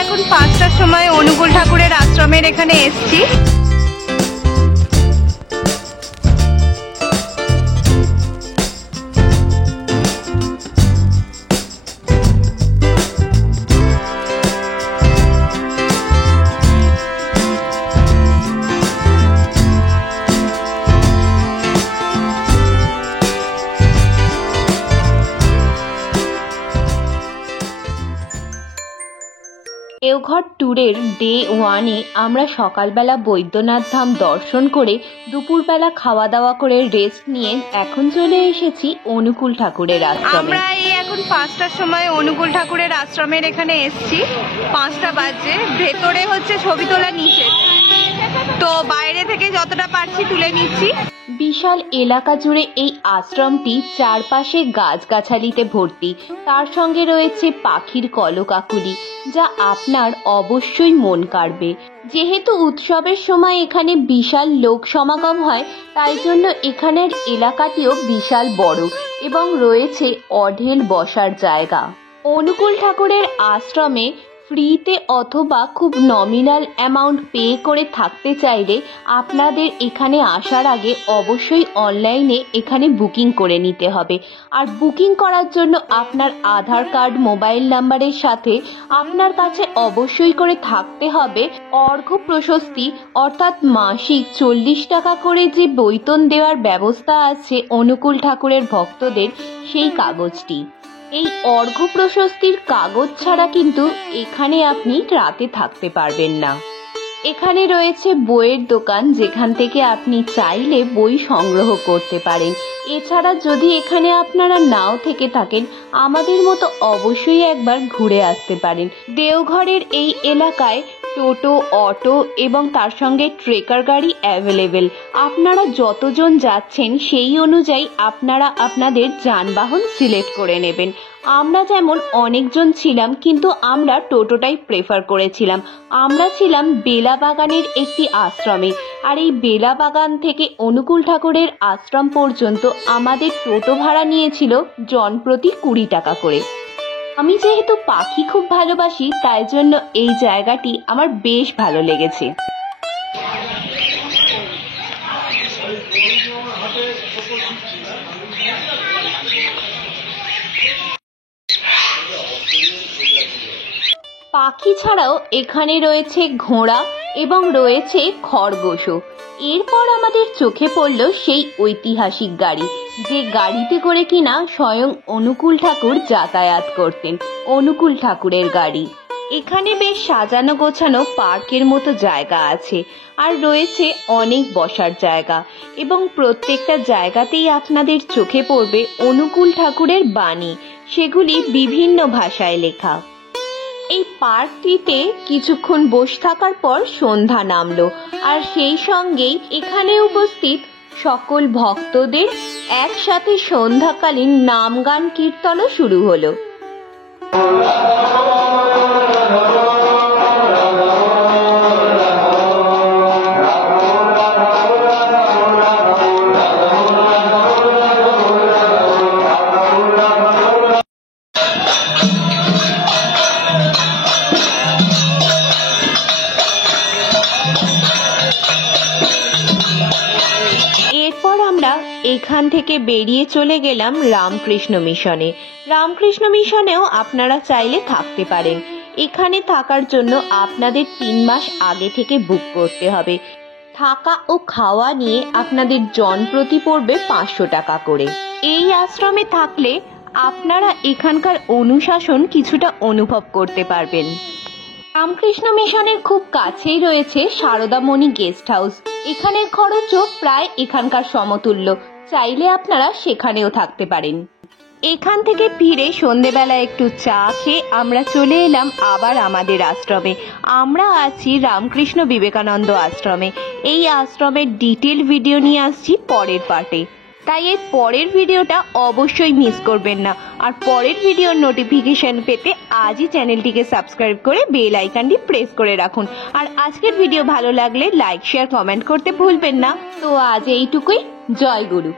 এখন 5টার সময় অনুকূল ঠাকুরের আশ্রমের এখানে এসেছি। দেওঘর ট্যুরের ডে 1-এ আমরা সকালবেলা বৈদ্যনাথ ধাম দর্শন করে দুপুরবেলা খাওয়া দাওয়া করে রেস্ট নিয়ে এখন চলে এসেছি অনুকূল ঠাকুরের আশ্রমে। আমরা এখন 5টার সময় অনুকূল ঠাকুরের আশ্রমের এখানে এসেছি। 5টা বাজে। ভেতরে হচ্ছে ছবি তোলা নিষেধ, তো বাইরে থেকে যতটা পারছি তুলে নিচ্ছি। বিশাল এলাকা জুড়ে এই আশ্রমটি চারপাশে গাছগাছালিতে ভর্তি, তার সঙ্গে রয়েছে পাখির কলকাকুলি, যা আপনার অবশ্যই মন কাড়বে। যেহেতু উৎসবের সময় এখানে বিশাল লোক সমাগম হয়, তাই জন্য এখানের এলাকাটিও বিশাল বড় এবং রয়েছে অঢেল বসার জায়গা। অনুকূল ঠাকুরের আশ্রমে ফ্রিতে অথবা খুব নমিনাল অ্যামাউন্ট পে করে থাকতে চাইলে আপনাদের এখানে আসার আগে অবশ্যই অনলাইনে এখানে বুকিং করে নিতে হবে। আর বুকিং করার জন্য আপনার আধার কার্ড, মোবাইল নাম্বারের সাথে আপনার কাছে অবশ্যই করে থাকতে হবে অর্ঘ্য প্রশস্তি, অর্থাৎ মাসিক 40 টাকা করে যে বেতন দেওয়ার ব্যবস্থা আছে অনুকূল ঠাকুরের ভক্তদের, সেই কাগজটি। এই অর্ঘ্য প্রশস্তির কাগজ ছাড়া কিন্তু এখানে আপনি রাতে থাকতে পারবেন না। এখানে রয়েছে বইয়ের দোকান, যেখান থেকে আপনি চাইলে বই সংগ্রহ করতে পারেন। এছাড়া যদি এখানে আপনারা নাও থেকে থাকেন, আমাদের মতো অবশ্যই একবার ঘুরে আসতে পারেন। দেওঘরের এই এলাকায় টোটো, অটো এবং তার সঙ্গে ট্রেকার গাড়ি অ্যাভেলেবেল। আপনারা যতজন যাচ্ছেন সেই অনুযায়ী আপনারা আপনাদের যানবাহন সিলেক্ট করে নেবেন। আমরা যেমন অনেকজন ছিলাম, কিন্তু আমরা টোটোটাই প্রেফার করেছিলাম। আমরা ছিলাম বেলাবাগানের একটি আশ্রমে, আর এই বেলাবাগান থেকে অনুকূল ঠাকুরের আশ্রম পর্যন্ত আমাদের টোটো ভাড়া নিয়েছিল জনপ্রতি 20 টাকা করে। আমি যেহেতু পাখি খুব ভালোবাসি, তাই জন্য এই জায়গাটি আমার বেশ ভালো লেগেছে। পাখি ছাড়াও এখানে রয়েছে ঘোড়া এবং রয়েছে খরগোশও। এরপর আমাদের চোখে পড়ল সেই ঐতিহাসিক গাড়ি, যে গাড়িতে করে কিনা স্বয়ং অনুকূল ঠাকুর যাতায়াত করতেন, অনুকূল ঠাকুরের গাড়ি। এখানে বেশ সাজানো গোছানো পার্কের মতো জায়গা আছে, আর রয়েছে অনেক বসার জায়গা, এবং প্রত্যেকটা জায়গাতেই আপনাদের চোখে পড়বে অনুকূল ঠাকুরের বাণী, সেগুলি বিভিন্ন ভাষায় লেখা। এই পার্কটিতে কিছুক্ষণ বসে থাকার পর সন্ধ্যা নামলো, আর সেই সঙ্গেই এখানে উপস্থিত সকল ভক্তদের একসাথে সন্ধ্যাকালীন নাম গান কীর্তনও শুরু হলো। এরপর আমরা এখান থেকে বেরিয়ে চলে গেলাম রামকৃষ্ণ মিশনে। রামকৃষ্ণ মিশনেও আপনারা চাইলে থাকতে পারেন। এখানে থাকার জন্য আপনাদের 3 মাস আগে থেকে বুক করতে হবে। থাকা ও খাওয়া নিয়ে আপনাদের জনপ্রতি পড়বে 500 টাকা করে। এই আশ্রমে থাকলে আপনারা এখানকার অনুশাসন কিছুটা অনুভব করতে পারবেন। রামকৃষ্ণ মিশনের খুব কাছেই রয়েছে সারদামণি গেস্ট হাউস। এখানের খরচও প্রায় এখানকার সমতুল্য, চাইলে আপনারা সেখানেও থাকতে পারেন। এখান থেকে ফিরে সন্ধেবেলা একটু চা খেয়ে আমরা চলে এলাম আবার আমাদের আশ্রমে। আমরা আছি রামকৃষ্ণ বিবেকানন্দ আশ্রমে। এই আশ্রমের ডিটেল ভিডিও নিয়ে আসছি পরের পার্টে। তাই এই পরের ভিডিওটা অবশ্যই মিস করবেন না। আর পরের ভিডিওর নোটিফিকেশন পেতে আজই চ্যানেলটিকে সাবস্ক্রাইব করে বেল আইকনটি প্রেস করে রাখুন। আর আজকের ভিডিও ভালো লাগলে লাইক শেয়ার কমেন্ট করতে ভুলবেন না। তো আজ এইটুকুই। জয় গুরু।